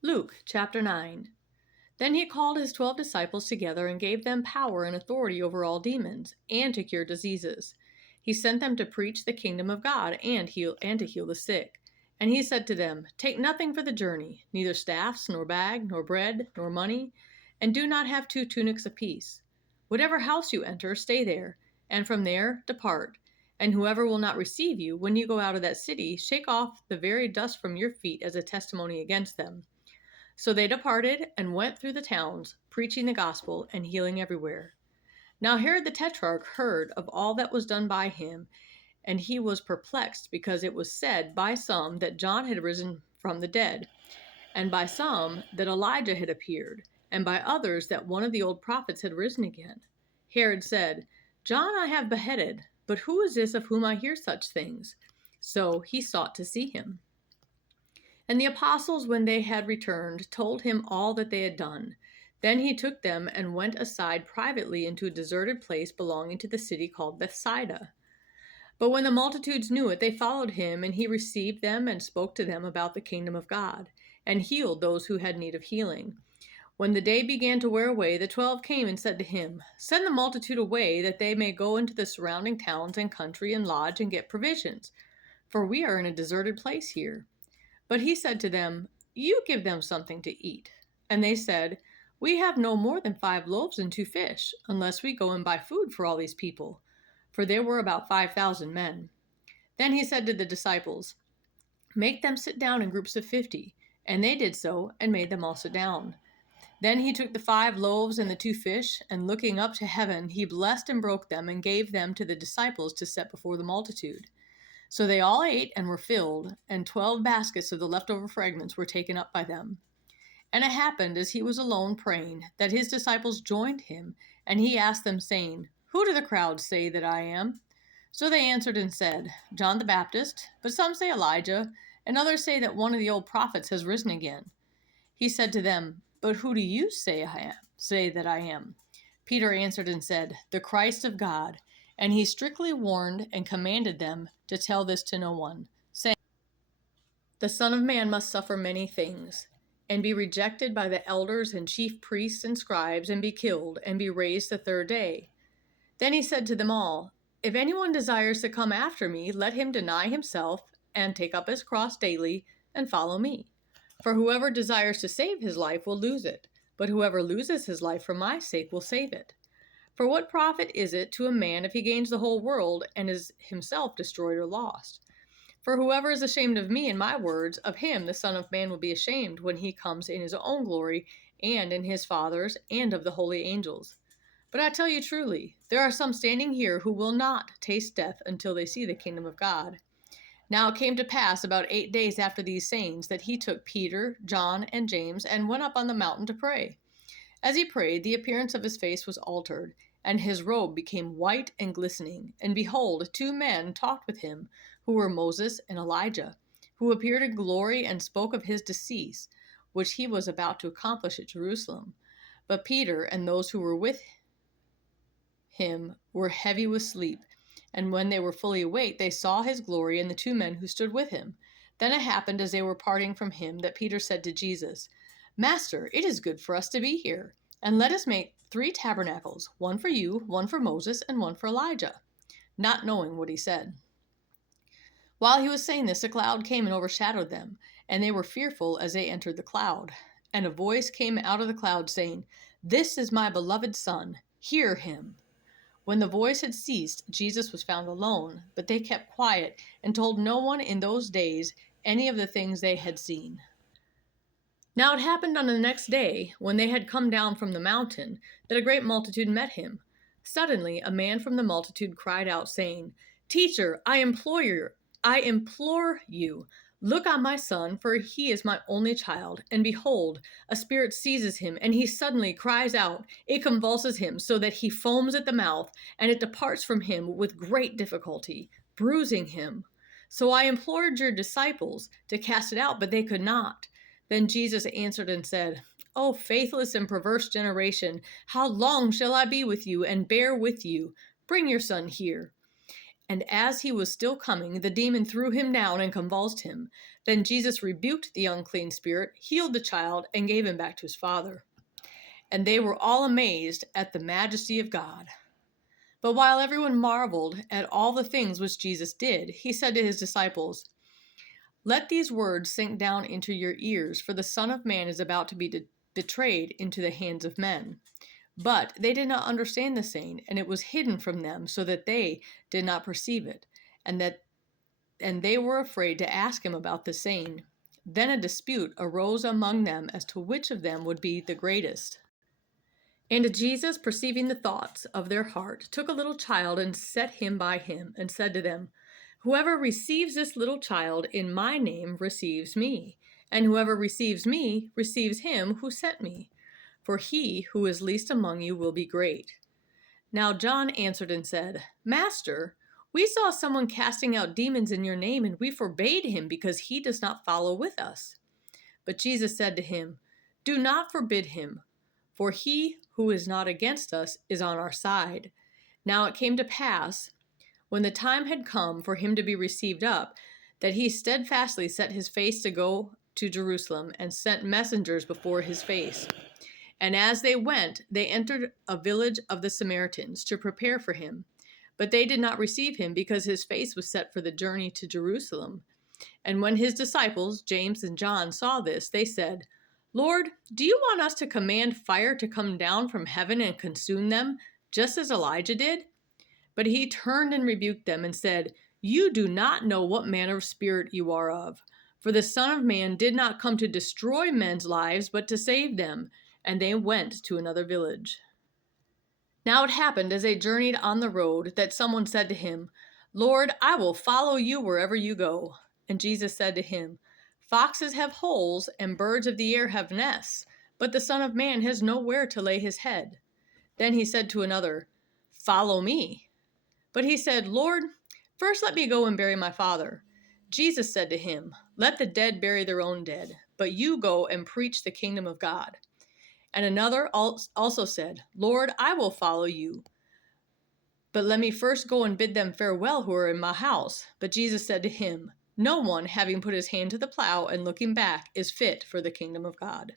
Luke chapter 9. Then he called his 12 disciples together and gave them power and authority over all demons, and to cure diseases. He sent them to preach the kingdom of God and to heal the sick. And he said to them, Take nothing for the journey, neither staffs, nor bag, nor bread, nor money, and do not have 2 tunics apiece. Whatever house you enter, stay there, and from there depart. And whoever will not receive you, when you go out of that city, shake off the very dust from your feet as a testimony against them. So they departed and went through the towns, preaching the gospel and healing everywhere. Now Herod the Tetrarch heard of all that was done by him, and he was perplexed, because it was said by some that John had risen from the dead, and by some that Elijah had appeared, and by others that one of the old prophets had risen again. Herod said, John I have beheaded, but who is this of whom I hear such things? So he sought to see him. And the apostles, when they had returned, told him all that they had done. Then he took them and went aside privately into a deserted place belonging to the city called Bethsaida. But when the multitudes knew it, they followed him, and he received them and spoke to them about the kingdom of God, and healed those who had need of healing. When the day began to wear away, the 12 came and said to him, Send the multitude away, that they may go into the surrounding towns and country and lodge and get provisions, for we are in a deserted place here. But he said to them, You give them something to eat. And they said, We have no more than 5 loaves and 2 fish, unless we go and buy food for all these people. For there were about 5,000 men. Then he said to the disciples, Make them sit down in groups of 50. And they did so, and made them all sit down. Then he took the 5 loaves and the 2 fish, and looking up to heaven, he blessed and broke them, and gave them to the disciples to set before the multitude. So they all ate and were filled, and 12 baskets of the leftover fragments were taken up by them. And it happened, as he was alone praying, that his disciples joined him, and he asked them, saying, Who do the crowds say that I am? So they answered and said, John the Baptist, but some say Elijah, and others say that one of the old prophets has risen again. He said to them, But who do you say that I am? Peter answered and said, The Christ of God. And he strictly warned and commanded them to tell this to no one, saying, The Son of Man must suffer many things, and be rejected by the elders and chief priests and scribes, and be killed, and be raised the 3rd day. Then he said to them all, If anyone desires to come after me, let him deny himself, and take up his cross daily, and follow me. For whoever desires to save his life will lose it, but whoever loses his life for my sake will save it. For what profit is it to a man if he gains the whole world and is himself destroyed or lost? For whoever is ashamed of me and my words, of him the Son of Man will be ashamed when he comes in his own glory and in his Father's and of the holy angels. But I tell you truly, there are some standing here who will not taste death until they see the kingdom of God. Now it came to pass about 8 days after these sayings that he took Peter, John, and James and went up on the mountain to pray. As he prayed, the appearance of his face was altered, and his robe became white and glistening. And behold, 2 men talked with him, who were Moses and Elijah, who appeared in glory and spoke of his decease, which he was about to accomplish at Jerusalem. But Peter and those who were with him were heavy with sleep, and when they were fully awake, they saw his glory and the 2 men who stood with him. Then it happened, as they were parting from him, that Peter said to Jesus, Master, it is good for us to be here, and let us make 3 tabernacles, one for you, one for Moses, and one for Elijah, not knowing what he said. While he was saying this, a cloud came and overshadowed them, and they were fearful as they entered the cloud. And a voice came out of the cloud, saying, This is my beloved Son, hear him. When the voice had ceased, Jesus was found alone, but they kept quiet and told no one in those days any of the things they had seen. Now it happened on the next day, when they had come down from the mountain, that a great multitude met him. Suddenly a man from the multitude cried out, saying, Teacher, I implore you, look on my son, for he is my only child. And behold, a spirit seizes him, and he suddenly cries out. It convulses him, so that he foams at the mouth, and it departs from him with great difficulty, bruising him. So I implored your disciples to cast it out, but they could not. Then Jesus answered and said, O faithless and perverse generation, how long shall I be with you and bear with you? Bring your son here. And as he was still coming, the demon threw him down and convulsed him. Then Jesus rebuked the unclean spirit, healed the child, and gave him back to his father. And they were all amazed at the majesty of God. But while everyone marveled at all the things which Jesus did, he said to his disciples, "Let these words sink down into your ears, for the Son of Man is about to be betrayed into the hands of men." But they did not understand the saying, and it was hidden from them, so that they did not perceive it, and they were afraid to ask him about the saying. Then a dispute arose among them as to which of them would be the greatest. And Jesus, perceiving the thoughts of their heart, took a little child and set him by him, and said to them, "Whoever receives this little child in my name receives me, and whoever receives me receives him who sent me. For he who is least among you will be great." Now John answered and said, "Master, we saw someone casting out demons in your name, and we forbade him because he does not follow with us." But Jesus said to him, "Do not forbid him, for he who is not against us is on our side." Now it came to pass, when the time had come for him to be received up, that he steadfastly set his face to go to Jerusalem, and sent messengers before his face. And as they went, they entered a village of the Samaritans to prepare for him. But they did not receive him, because his face was set for the journey to Jerusalem. And when his disciples, James and John, saw this, they said, "Lord, do you want us to command fire to come down from heaven and consume them, just as Elijah did?" But he turned and rebuked them and said, "You do not know what manner of spirit you are of. For the Son of Man did not come to destroy men's lives, but to save them." And they went to another village. Now it happened, as they journeyed on the road, that someone said to him, "Lord, I will follow you wherever you go." And Jesus said to him, "Foxes have holes, and birds of the air have nests, but the Son of Man has nowhere to lay his head." Then he said to another, "Follow me." But he said, "Lord, first let me go and bury my father." Jesus said to him, "Let the dead bury their own dead, but you go and preach the kingdom of God." And another also said, "Lord, I will follow you, but let me first go and bid them farewell who are in my house." But Jesus said to him, "No one, having put his hand to the plow and looking back, is fit for the kingdom of God."